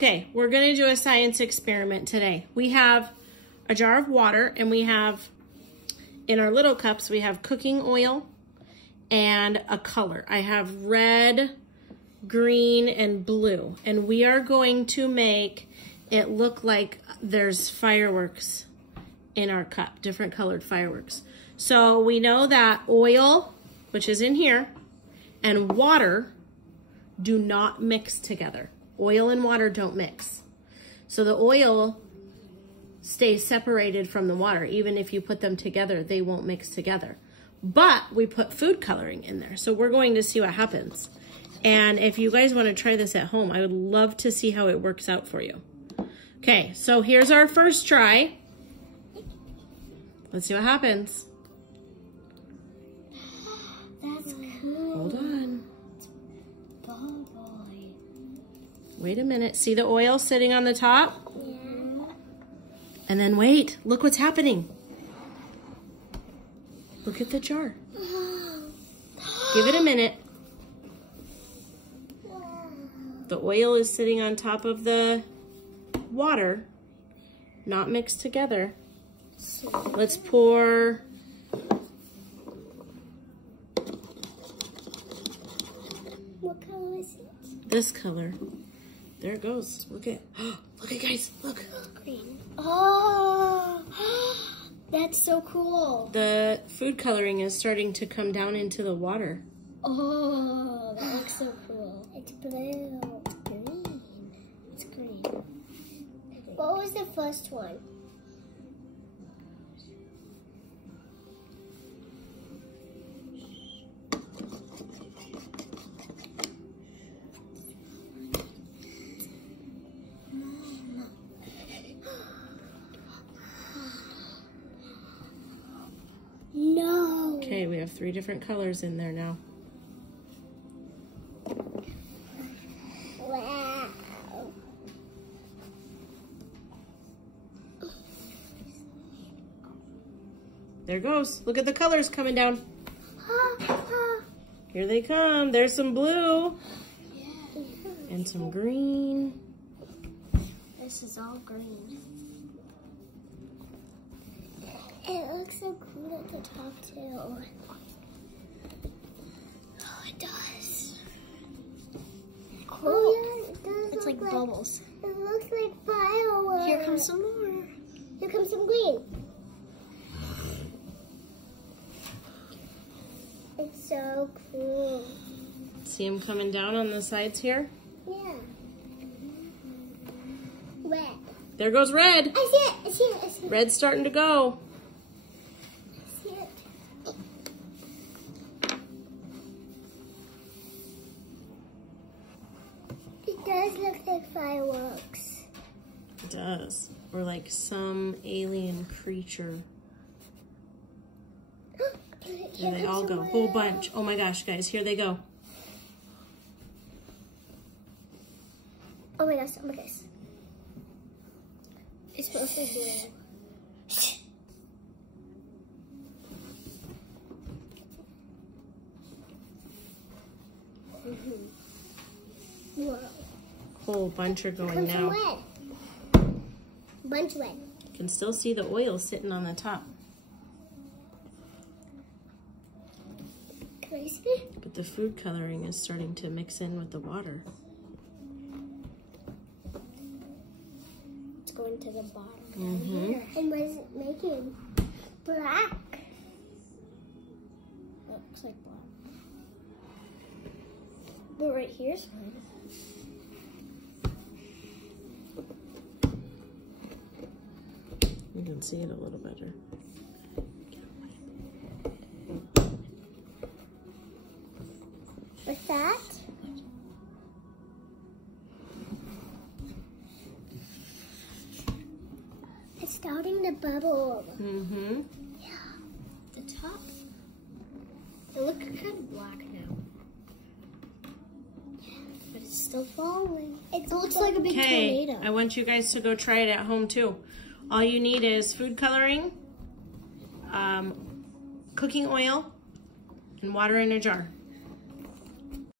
Okay, we're gonna do a science experiment today. We have a jar of water and we have, in our little cups, we have cooking oil and a color. I have red, green, and blue. And we are going to make it look like there's fireworks in our cup, different colored fireworks. So we know that oil, which is in here, and water do not mix together. Oil and water don't mix. So the oil stays separated from the water. Even if you put them together, they won't mix together. But we put food coloring in there. So we're going to see what happens. And if you guys want to try this at home, I would love to see how it works out for you. Okay, so here's our first try. Let's see what happens. That's cool. Hold on. Bubble. Wait a minute. See the oil sitting on the top? Yeah. And then wait. Look what's happening. Look at the jar. Give it a minute. The oil is sitting on top of the water, not mixed together. Let's pour. What color is it? This color. There it goes. Look at, look at guys, look. Green. Oh, that's so cool. The food coloring is starting to come down into the water. Oh, that looks so cool. It's blue. Green. It's green. What was the first one? No. Okay, we have 3 different colors in there now. Wow. There it goes. Look at the colors coming down. Here they come. There's some blue. And some green. This is all green. It looks so cool at the top too. Oh, it does. Cool. Oh, yeah, it does. It's like bubbles. It looks like fireworks. Here comes some more. Here comes some green. It's so cool. See them coming down on the sides here? Yeah. Red. There goes red. I see it. I see it. I see it. Red's starting to go. I see it. It does look like fireworks. It does. Or like some alien creature. Here they all go. Whole bunch. Oh my gosh, guys. Here they go. Oh my gosh, oh my gosh. It's supposed to be blue. Whoa. Whole bunch are going Comes now. some red. Bunch red. You can still see the oil sitting on the top. Can I see? But the food coloring is starting to mix in with the water. It's going to the bottom. Mm-hmm. And what is it making? Black. That looks like black. But right here's fine. You can see it a little better. What's that? It's starting to bubble. Mm-hmm. Yeah. The top. It looks kind of black now. But it's still falling. It looks like a big Okay, tornado. I want you guys to go try it at home too. All you need is food coloring, cooking oil, and water in a jar.